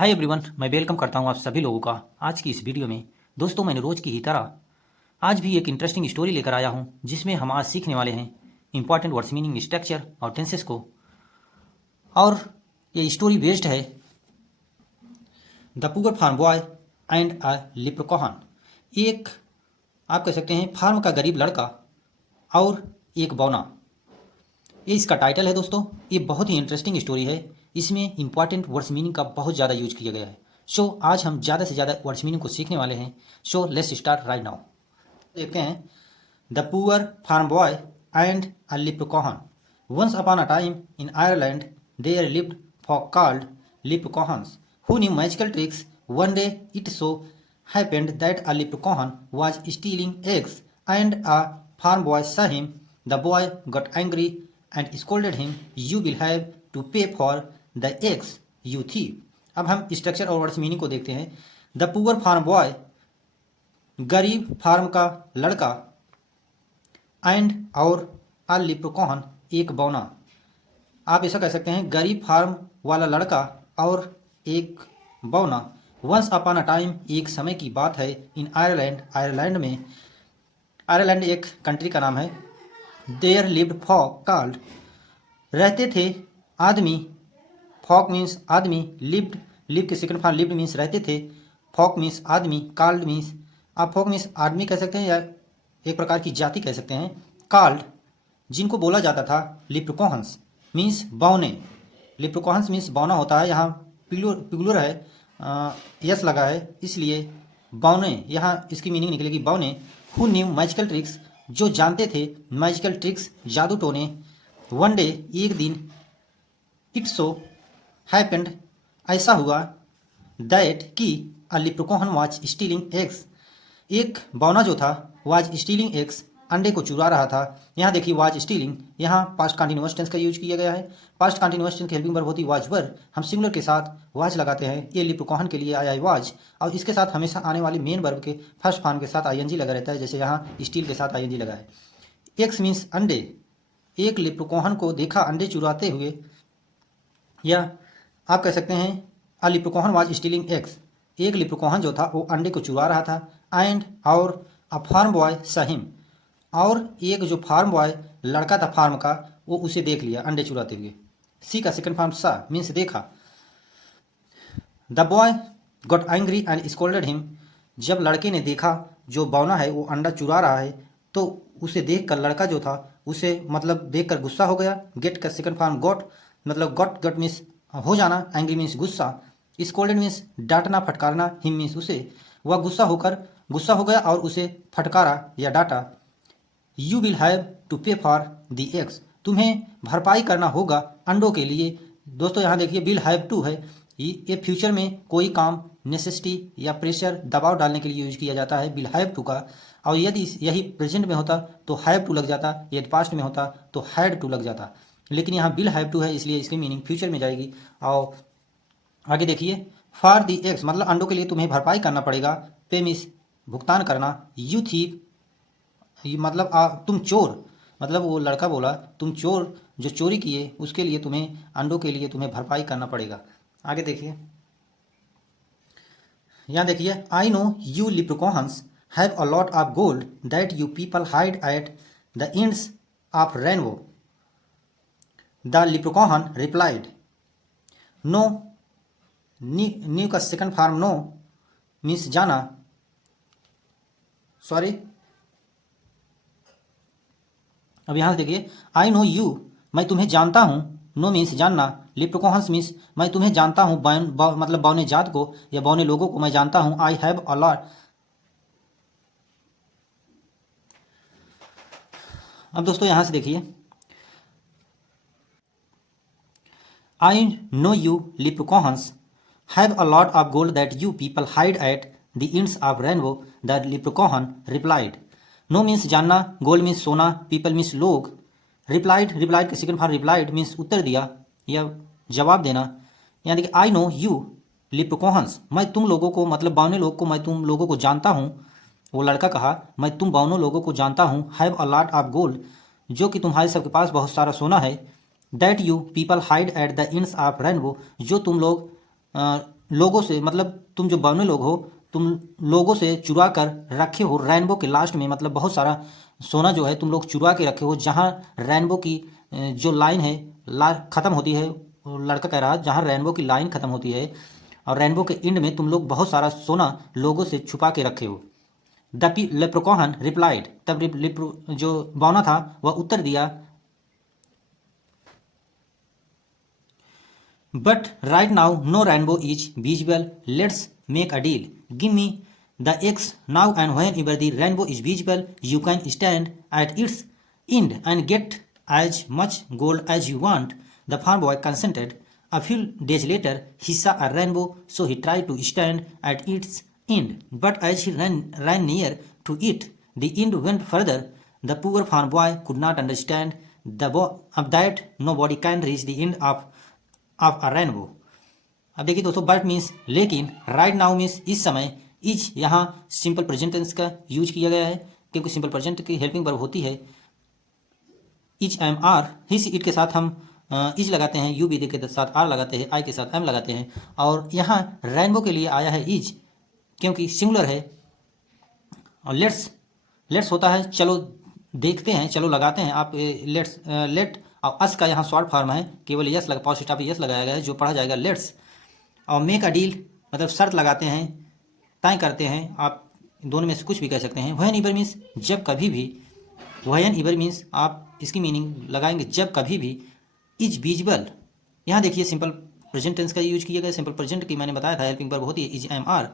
Hi everyone, मैं welcome करता हूं आप सभी लोगों का आज की इस वीडियो में। दोस्तों, मैंने रोज़ की ही तरह आज भी एक इंटरेस्टिंग स्टोरी लेकर आया हूं, जिसमें हम आज सीखने वाले हैं इंपॉर्टेंट वर्ड्स मीनिंग, स्ट्रक्चर और टेंसेस को। और ये स्टोरी बेस्ड है the poor farm boy and a leprechaun. एक आप कह सकते हैं फार्म का गरीब लड़का और एक बौना, ये इसका टाइटल है। दोस्तों, ये बहुत ही इंटरेस्टिंग स्टोरी है। इसमें इंपॉर्टेंट वर्ड्स मीनिंग का बहुत ज़्यादा यूज किया गया है। सो आज हम ज़्यादा से ज़्यादा वर्ड्स मीनिंग को सीखने वाले हैं। So let's start right now. देखते हैं the poor farm boy and a leprechaun. Once upon a time in Ireland there lived folk called leprechauns who knew magical tricks. One day it so happened that a leprechaun was stealing eggs and a farm boy saw him. The boy got angry and scolded him, "You will have to pay for the eggs, you thief." अब हम structure और words meaning को देखते हैं। The poor farm boy, गरीब farm का लड़का, and और अ लिप्रोकॉन, एक बौना। आप ऐसा कह सकते हैं गरीब फार्म वाला लड़का और एक बौना। वंस अपॉन अ टाइम, एक समय की बात है। इन आयरलैंड, आयरलैंड में, आयरलैंड एक कंट्री का नाम है। देयर लिव्ड फॉक कॉल्ड, रहते थे आदमी। फॉक मीन्स आदमी, लिव्ड, लिव के सेकंड फॉर्म लिव्ड मीन्स रहते थे। फॉक मीन्स आदमी, कॉल्ड मीन्स, आप फॉक मीन्स आदमी कह सकते हैं या एक प्रकार की जाति कह सकते हैं। कॉल्ड, जिनको बोला जाता था। लिप्रोकॉन्स मीन्स बौने। लिप्रोकॉन्स मीन्स बौना होता है। यहाँ पिगुलर है, यस लगा है, इसलिए बौने, यहाँ इसकी मीनिंग निकलेगी बौने। हु न्यू मैजिकल ट्रिक्स, जो जानते थे मैजिकल ट्रिक्स, जादू टोने। वन डे, एक दिन। इट सो हैपेंड, ऐसा हुआ। दैट कि अ लिप्रोकॉन वाज स्टीलिंग एग्स, एक बौना जो था वाज स्टीलिंग एग्स, अंडे को चुरा रहा था। यहाँ देखिए वाज स्टीलिंग, यहाँ पास्ट कंटिन्यूअस टेंस का यूज किया गया है। पास्ट कंटिन्यूअस टेंस की हेल्पिंग वर्ब होती है वाज वर। हम सिंगुलर के साथ वाज लगाते हैं। ये लिप्रोकॉन के लिए आया है वाज, और इसके साथ हमेशा आने वाले मेन वर्ब के फर्स्ट फॉर्म के साथ आईएनजी लगा रहता है, जैसे यहाँ स्टील के साथ आईएनजी लगा है। एक्स मीन्स अंडे, एक लिप्रोकॉन को देखा अंडे चुराते हुए, या आप कह सकते हैं अ लिप्रोकॉन वाज स्टीलिंग एग्स, एक लिप्रोकॉन जो था वो अंडे को चुरा रहा था। एंड और अ फार्म बॉय सहिम, और एक जो फार्म बॉय लड़का था फार्म का, वो उसे देख लिया अंडे चुराते हुए। सी का सेकंड फॉर्म सा मीन्स देखा। The boy got angry and scolded him, जब लड़के ने देखा जो बौना है वो अंडा चुरा रहा है, तो उसे देखकर लड़का जो था उसे मतलब देखकर गुस्सा हो गया। गेट का सेकंड फॉर्म गॉट, मतलब गॉट, गॉट मीन्स हो जाना, एंग्री मीन्स गुस्सा, स्कोल्डेड मीन्स डांटना फटकारना, हिम मीन्स उसे, वह गुस्सा हो गया और उसे फटकारा या डांटा। यू विल हैव टू पे फॉर द एग्स, तुम्हें भरपाई करना होगा अंडों के लिए। दोस्तों यहाँ देखिए विल हैव टू है, ये फ्यूचर में कोई काम नेसेसिटी या प्रेशर, दबाव डालने के लिए यूज किया जाता है विल हैव टू का। और यदि यही प्रेजेंट में होता तो हैव टू लग जाता, यदि पास्ट में होता तो हैड टू लग जाता, लेकिन यहाँ विल हैव टू है, इसलिए इसकी मीनिंग फ्यूचर में जाएगी। और आगे देखिए, फॉर दी एग्स मतलब अंडों के लिए तुम्हें भरपाई करना पड़ेगा। पे मीन्स भुगतान करना। यू थीप, मतलब तुम चोर, मतलब वो लड़का बोला तुम चोर, जो चोरी किए उसके लिए तुम्हें, अंडों के लिए तुम्हें भरपाई करना पड़ेगा। आगे देखिए, यहाँ देखिए, I know you leprechauns have a lot of gold that you people hide at the ends of rainbow. The leprechaun replied, no, knew का सेकंड फॉर्म नो मीन्स जाना, सॉरी, अब यहाँ से देखिए, आई नो यू, मैं तुम्हें जानता हूँ, नो मीन्स जानना, लिप्रोकॉन्स मीन्स मैं तुम्हें जानता हूँ, मतलब बौने जात को या बौने लोगों को मैं जानता हूँ। आई हैव अ लॉट, अब दोस्तों यहाँ से देखिए, I know you leprechauns have a lot of gold that you people hide at the ends of rainbow. The leprechaun replied, know means जानना, गोल्ड मीन्स सोना, पीपल मीन्स लोग, replied, replied के second form replied means उत्तर दिया या जवाब देना। यहाँ देखिए, आई नो यू लिप्रोकॉन्स, मैं तुम लोगों को, मतलब बौने लोग को, मैं तुम लोगों को जानता हूँ। वो लड़का कहा मैं तुम बौनों लोगों को जानता हूँ। Have a lot of gold, जो कि तुम्हारे सबके पास बहुत सारा सोना है। That you people hide at the ends of rainbow, जो तुम लोग लोगों से, मतलब तुम जो बौने लोग हो, तुम लोगों से चुरा कर रखे हो रेनबो के लास्ट में, मतलब बहुत सारा सोना जो है तुम लोग चुरा के रखे हो, जहाँ रेनबो की जो लाइन है ख़त्म होती है। वो लड़का कह रहा है जहाँ रेनबो की लाइन ख़त्म होती है और रेनबो के एंड में तुम लोग बहुत सारा सोना लोगों से छुपा के रखे हो। द लेप्रोकॉन रिप्लाइड, तब जो बौना था वह उत्तर दिया, but right now no rainbow is visible, let's make a deal, give me the eggs now and whenever the rainbow is visible you can stand at its end and get as much gold as you want. The farm boy consented. A few days later he saw a rainbow, so he tried to stand at its end, but as he ran near to it the end went further. The poor farm boy could not understand that nobody can reach the end of a rainbow. अब देखिए दोस्तों, but means लेकिन, right now means इस समय, is यहाँ simple present tense का use किया गया है क्योंकि सिंपल प्रेजेंट की हेल्पिंग वर्ब होती है is am are. His it के साथ हम इज लगाते हैं, यू बी के साथ आर लगाते हैं, आई के साथ एम लगाते हैं, और यहाँ रेनबो के लिए आया है इज क्योंकि सिंगुलर है। और लेट्स होता है चलो देखते हैं, चलो लगाते हैं। आप लेट और अस का यहाँ शॉर्ट फॉर्म है, केवल यस लगा, पॉजिटिव पे यस लगाया गया है जो पढ़ा जाएगा लेट्स। और मेक अ डील मतलब शर्त लगाते हैं, तय करते हैं, आप दोनों में से कुछ भी कह सकते हैं। व्हेन एवर मीन्स जब कभी भी, व्हेन एवर मीन्स आप इसकी मीनिंग लगाएंगे जब कभी भी। इज विजिबल, यहाँ देखिए सिंपल प्रेजेंट टेंस का यूज किया गया, सिंपल प्रेजेंट की मैंने बताया था हेल्पिंग वर्ब होती है इज एम आर,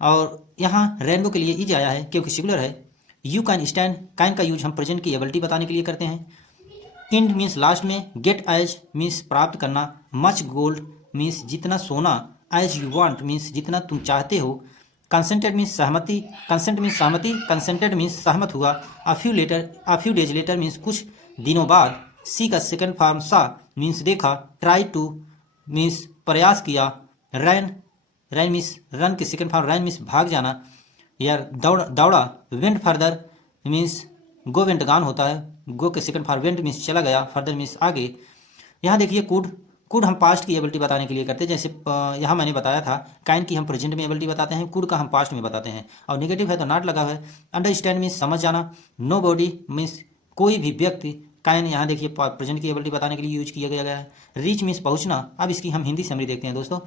और यहाँ रेनबो के लिए इज आया है क्योंकि सिंगुलर है। यू कैन स्टैंड, कैन का यूज हम प्रेजेंट की एबिलिटी बताने के लिए करते हैं। इंड मीन्स लास्ट में, गेट एज मीन्स प्राप्त करना, मच गोल्ड मीन्स जितना सोना, एज यू वांट मीन्स जितना तुम चाहते हो, कंसेंटेड मीन्स सहमति, कंसेंट मीन्स सहमति, कंसेंटेड मीन्स सहमत हुआ, a few days later means कुछ दिनों बाद, सी का सेकंड फॉर्म सा मीन्स देखा, ट्राई टू मीन्स प्रयास किया, रैन रैन मीन्स रन के सेकंड फॉर्म रैन मीन्स भाग जाना या दौड़ा, went further means go went गान होता है, गो के सेकंड फॉर्म वेंट मीन्स चला गया, फर्दर मीन्स आगे। यहाँ देखिए कुड हम पास्ट की एबिलिटी बताने के लिए करते हैं, जैसे यहाँ मैंने बताया था काइन की हम प्रेजेंट में एबिलिटी बताते हैं, कुड का हम पास्ट में बताते हैं, और नेगेटिव है तो नॉट लगा हुआ है। अंडरस्टैंड मीन्स समझ जाना, नो बॉडी मीन्स कोई भी व्यक्ति, काइन यहाँ देखिए प्रेजेंट की एबिलिटी बताने के लिए यूज किया गया है। रीच मीन्स पहुँचना। अब इसकी हम हिंदी समरी देखते हैं दोस्तों।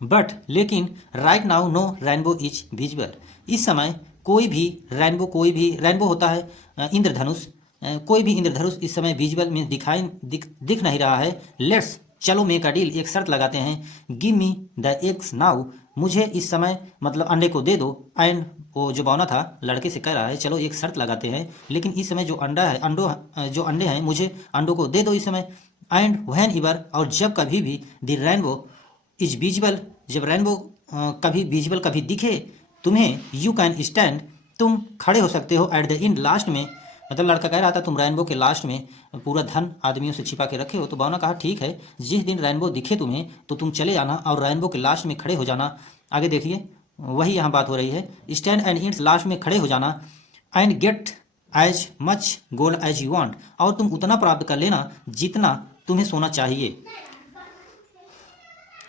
बट लेकिन right now no rainbow is visible, इस समय कोई भी रेनबो होता है इंद्रधनुष, कोई भी इंद्रधनुष इस समय विजिबल मीन्स दिख नहीं रहा है। लेट्स चलो मेक अ डील, एक शर्त लगाते हैं, give me the eggs now, मुझे इस समय मतलब अंडे को दे दो, एंड वो जो बौना था लड़के से कह रहा है चलो एक शर्त लगाते हैं, लेकिन इस समय जो अंडा है जो अंडे हैं मुझे अंडों को दे दो इस समय, एंड व्हेन एवर और जब कभी भी, द रेनबो इज विजिबल जब रेनबो कभी विजिबल कभी दिखे तुम्हें, यू कैन स्टैंड तुम खड़े हो सकते हो, एट द एंड लास्ट में, मतलब लड़का कह रहा था तुम रेनबो के लास्ट में पूरा धन आदमियों से छिपा के रखे हो, तो बावना कहा ठीक है, जिस दिन रेनबो दिखे तुम्हें तो तुम चले आना और रेनबो के लास्ट में खड़े हो जाना। आगे देखिए वही यहाँ बात हो रही है, स्टैंड एंड इंड्स लास्ट में खड़े हो जाना, and get as much gold as you want, और तुम उतना प्राप्त कर लेना जितना तुम्हें सोना चाहिए,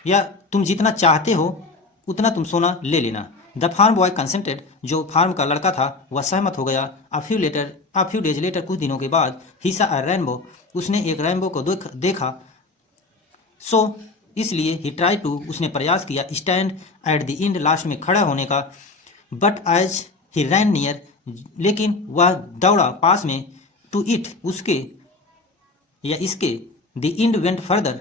या तुम जितना चाहते हो उतना तुम सोना ले लेना। द फार्म बॉय कंसेंटेड, जो फार्म का लड़का था वह सहमत हो गया। अ फ्यू डेज लेटर कुछ दिनों के बाद, ही सा अ रेनबो, उसने एक रेनबो को देखा, सो इसलिए ही ट्राई टू, उसने प्रयास किया, stand at the end last में खड़ा होने का, but as he ran near, लेकिन वह दौड़ा पास में, टू इट उसके या इसके, द एंड वेंट फर्दर,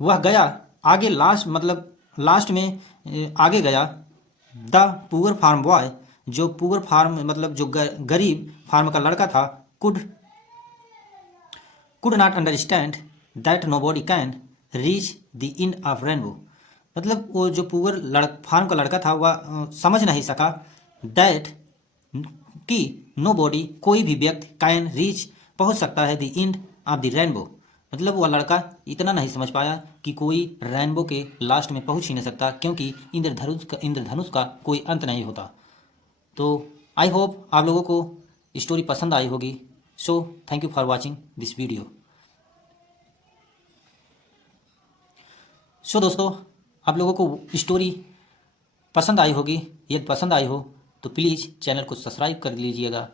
वह गया आगे, लास्ट मतलब लास्ट में आगे गया। द पुअर फार्म बॉय, जो पुअर फार्म मतलब जो गरीब फार्म का लड़का था, could not understand that nobody can reach the end of rainbow, मतलब वो जो पुअर फार्म का लड़का था वह समझ नहीं सका दैट कि नो बॉडी कोई भी व्यक्ति कैन रीच पहुंच सकता है the end of the rainbow, मतलब वह लड़का इतना नहीं समझ पाया कि कोई रेनबो के लास्ट में पहुंच ही नहीं सकता क्योंकि इंद्रधनुष का कोई अंत नहीं होता। तो आई होप आप लोगों को स्टोरी पसंद आई होगी। So thank you for watching this video. So दोस्तों, आप लोगों को स्टोरी पसंद आई होगी। यदि पसंद आई हो तो प्लीज़ चैनल को सब्सक्राइब कर लीजिएगा।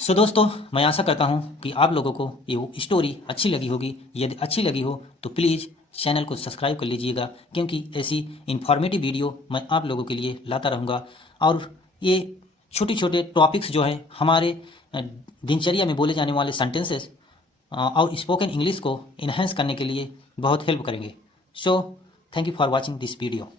सो दोस्तों, मैं आशा करता हूँ कि आप लोगों को ये स्टोरी अच्छी लगी होगी। यदि अच्छी लगी हो तो प्लीज़ चैनल को सब्सक्राइब कर लीजिएगा, क्योंकि ऐसी इन्फॉर्मेटिव वीडियो मैं आप लोगों के लिए लाता रहूँगा। और ये छोटे छोटे टॉपिक्स जो हैं हमारे दिनचर्या में बोले जाने वाले सेंटेंसेस और स्पोकन इंग्लिश को इन्हेंस करने के लिए बहुत हेल्प करेंगे। सो thank you for watching this video.